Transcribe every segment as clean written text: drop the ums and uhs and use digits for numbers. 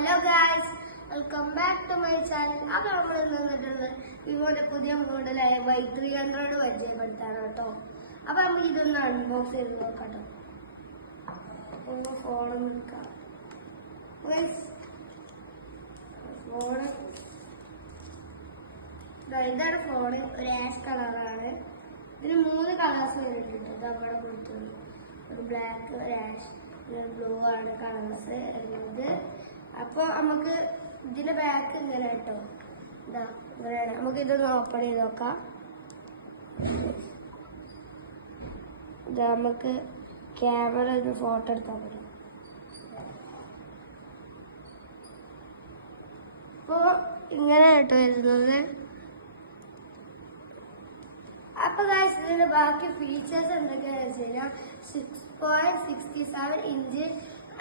Hello guys, welcome back to my channel. അപ്പോൾ നമ്മൾ നിന്നിട്ടുള്ളത് വിവോയുടെ പുതിയ മോഡലായ Y300 പരിചയപ്പെടുത്താണ് കേട്ടോ. അപ്പോൾ നമുക്ക് ഇതൊന്ന് അൺബോക്സ് ചെയ്ത് നോക്കാം കേട്ടോ. ഒന്ന് ഫോൺ എടുക്കാം. ഇതാണ് ഫോണ്. ഒരു ആഷ് കളറാണ്. ഇതിന് 3 കളേഴ്സ് വരുന്നുണ്ട്. ഇത് അവിടെ കൊടുത്തുള്ളൂ. ഒരു ബ്ലാക്ക്, ഒരു ആഷ്, ബ്ലൂ ആണ് കളേഴ്സ് വരുന്നത്. അപ്പോൾ നമുക്ക് ഇതിന്റെ ബാക്ക് ഇങ്ങനെ കേട്ടോ, ഇതാ ഇങ്ങനെയാണ്. നമുക്ക് ഇതൊന്ന് ഓപ്പൺ ചെയ്ത് നോക്കാം. ഇതാ നമുക്ക് ക്യാമറ ഒന്ന് ഫോട്ടോ എടുക്കാൻ പറ്റും. അപ്പോൾ ഇങ്ങനെ കേട്ടോ വരുന്നത്. അപ്പോൾ ഗായ്സ്, ഇതിന്റെ ബാക്കി ഫീച്ചേഴ്സ് എന്തൊക്കെയാണെന്ന് വെച്ച് കഴിഞ്ഞാൽ 6.67 inch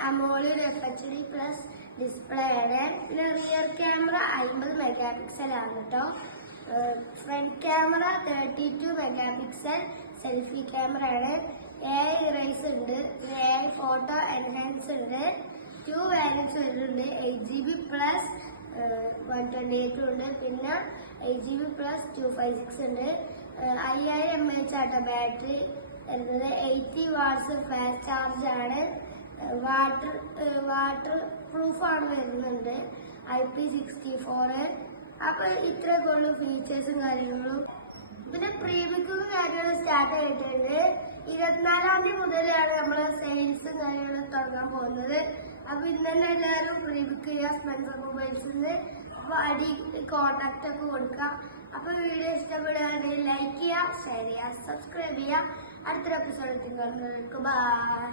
AMOLED FHD plus display ആണ്. പിന്നെ റിയർ ക്യാമറ 50 മെഗാ പിക്സൽ ആണ് കേട്ടോ. Front camera 32 mega pixel selfie camera ആണ്. AI ഇറേസ് ഉണ്ട്. പിന്നെ AI ഫോട്ടോ എൻഹാൻസ് ഉണ്ട്. 2 വാരിയൻസ് വരുന്നുണ്ട്. 8GB പ്ലസ് 128 ഉണ്ട്. പിന്നെ 8GB പ്ലസ് 256 ഉണ്ട്. 5000 mAh ആട്ടോ ബാറ്ററി വരുന്നത്. 80 വാട്ട്സ് ഫാസ്റ്റ് ചാർജ് ആണ്. വാട്ടർ പ്രൂഫ് ആണ് വരുന്നുണ്ട്. IP64. അപ്പൊ ഇത്രയൊക്കെ ഉള്ള ഫീച്ചേഴ്സും കാര്യങ്ങളും. പിന്നെ പ്രീബുക്കും കാര്യങ്ങളും സ്റ്റാർട്ട് ചെയ്തിട്ടുണ്ട്. 24-ാം തീയതി മുതലാണ് നമ്മള് സെയിൽസും കാര്യങ്ങളും തുടങ്ങാൻ പോകുന്നത്. അപ്പൊ ഇന്ന് തന്നെ എല്ലാവരും പ്രീബുക്ക് ചെയ്യുക സ്പെൻസർ മൊബൈൽസിന്. അപ്പൊ അടി കോണ്ടാക്ട് ഒക്കെ കൊടുക്കാം. അപ്പൊ വീഡിയോ ഇഷ്ടപ്പെടുകയാണെങ്കിൽ ലൈക്ക് ചെയ്യുക, ഷെയർ ചെയ്യുക, സബ്സ്ക്രൈബ് ചെയ്യുക. അടുത്തൊരു എപ്പിസോഡ് എത്തുന്നവർക്ക് ബൈ.